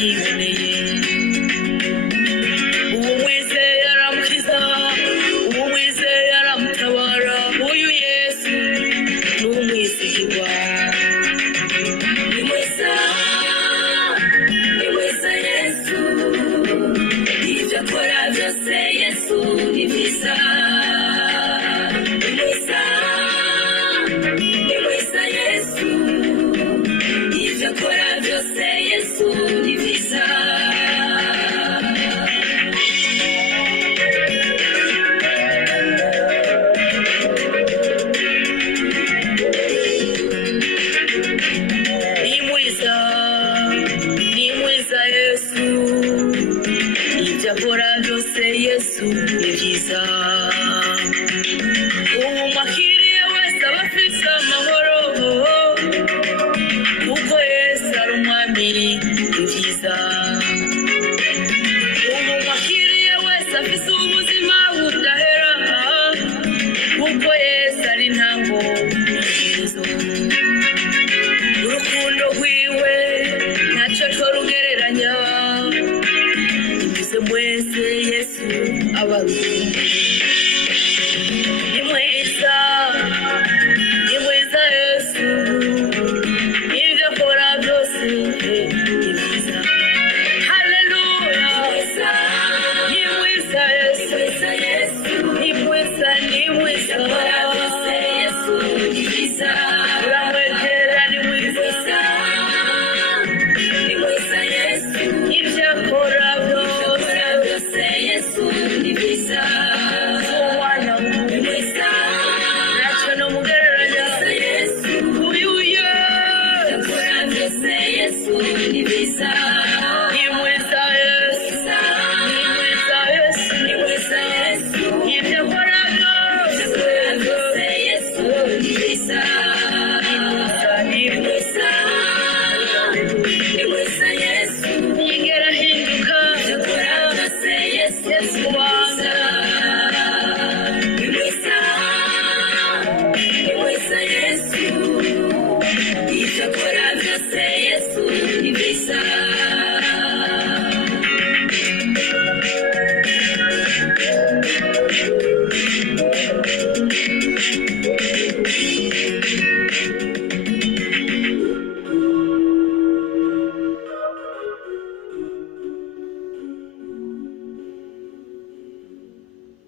arabyiboneye uwo wizeye aramukiza uwo wizeye aramutabara uyu Yesu ni umwizigirwa ni mwiza Yesu ibyo akora byose Yesu ni mwiza Yesu ni byiza umwakiriye wese aba afite amahoro kuko Yesu ari umwami ni byiza umwakiriye wese afite ubuzima budahera kuko Yesu ari intango n'iherezo urukundo rwiwe ntacyo twarugereranya mwese Yesu abarundi ni mwiza Yesu ibyo akora byose ni mwiza haleluya ni mwiza Yesu ni mwiza Yesu ni mwiza uramwegera ni mwiza Yesu ibyo akora Yesu